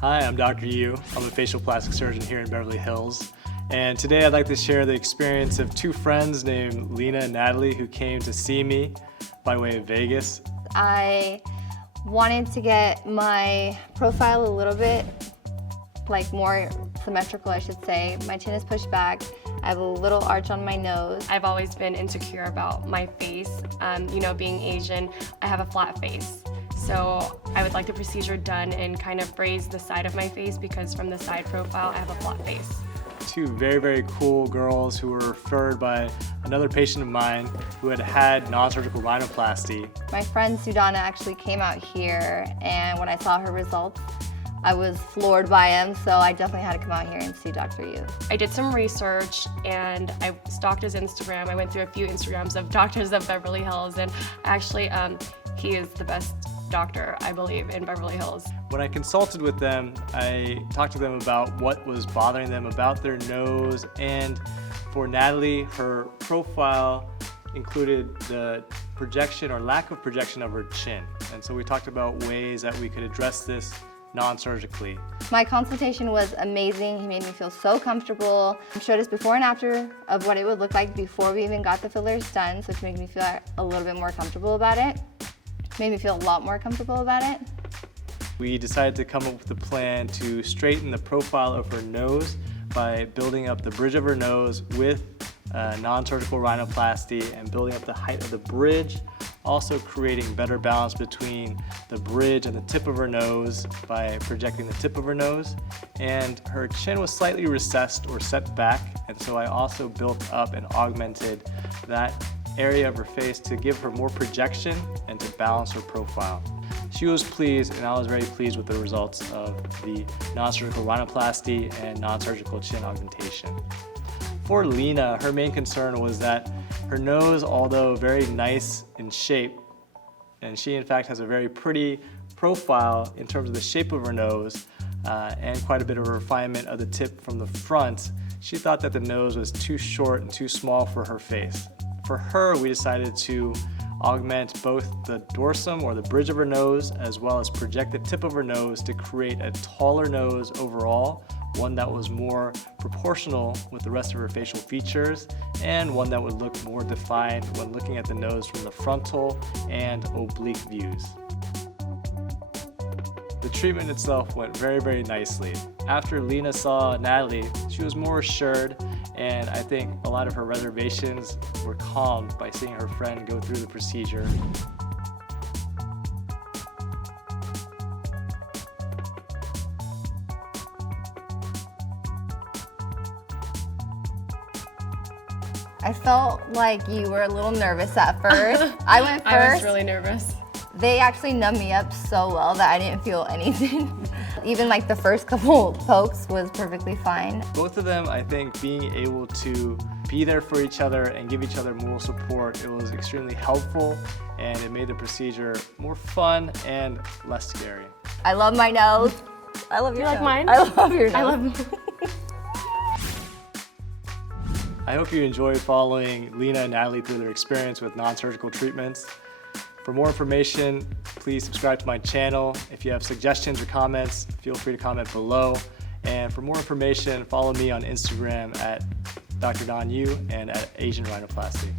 Hi, I'm Dr. Yu. I'm a facial plastic surgeon here in Beverly Hills. And today I'd like to share the experience of two friends named Lena and Natalie who came to see me by way of Vegas. I wanted to get my profile a little bit more symmetrical, I should say. My chin is pushed back. I have a little arch on my nose. I've always been insecure about my face. Being Asian, I have a flat face. So I would like the procedure done and kind of raise the side of my face because from the side profile, I have a flat face. Two very, very cool girls who were referred by another patient of mine who had non-surgical rhinoplasty. My friend Sudana actually came out here, and when I saw her results, I was floored by them, so I definitely had to come out here and see Dr. Yu. I did some research and I stalked his Instagram. I went through a few Instagrams of doctors of Beverly Hills, and actually he is the best doctor, I believe, in Beverly Hills. When I consulted with them, I talked to them about what was bothering them about their nose, and for Natalie, her profile included the projection or lack of projection of her chin. And so we talked about ways that we could address this non-surgically. My consultation was amazing. He made me feel so comfortable. He showed us before and after of what it would look like before we even got the fillers done, so it made me feel a little bit more comfortable about it. Made me feel a lot more comfortable about it. We decided to come up with a plan to straighten the profile of her nose by building up the bridge of her nose with non-surgical rhinoplasty and building up the height of the bridge, also creating better balance between the bridge and the tip of her nose by projecting the tip of her nose. And her chin was slightly recessed or set back, and so I also built up and augmented that area of her face to give her more projection and to balance her profile. She was pleased, and I was very pleased with the results of the non-surgical rhinoplasty and non-surgical chin augmentation. For Lena, her main concern was that her nose, although very nice in shape, and she in fact has a very pretty profile in terms of the shape of her nose and quite a bit of refinement of the tip from the front, she thought that the nose was too short and too small for her face. For her, we decided to augment both the dorsum or the bridge of her nose as well as project the tip of her nose to create a taller nose overall, one that was more proportional with the rest of her facial features and one that would look more defined when looking at the nose from the frontal and oblique views. The treatment itself went very, very nicely. After Lena saw Natalie, she was more assured, and I think a lot of her reservations were calmed by seeing her friend go through the procedure. I felt like you were a little nervous at first. I went first. I was really nervous. They actually numbed me up so well that I didn't feel anything. Even the first couple pokes was perfectly fine. Both of them, I think, being able to be there for each other and give each other moral support, it was extremely helpful, and it made the procedure more fun and less scary. I love my nose. I love your nose. You like mine? I love your nose. I love I hope you enjoyed following Lena and Natalie through their experience with non-surgical treatments. For more information, please subscribe to my channel. If you have suggestions or comments, feel free to comment below. And for more information, follow me on Instagram at Dr. Don Yu and at Asian Rhinoplasty.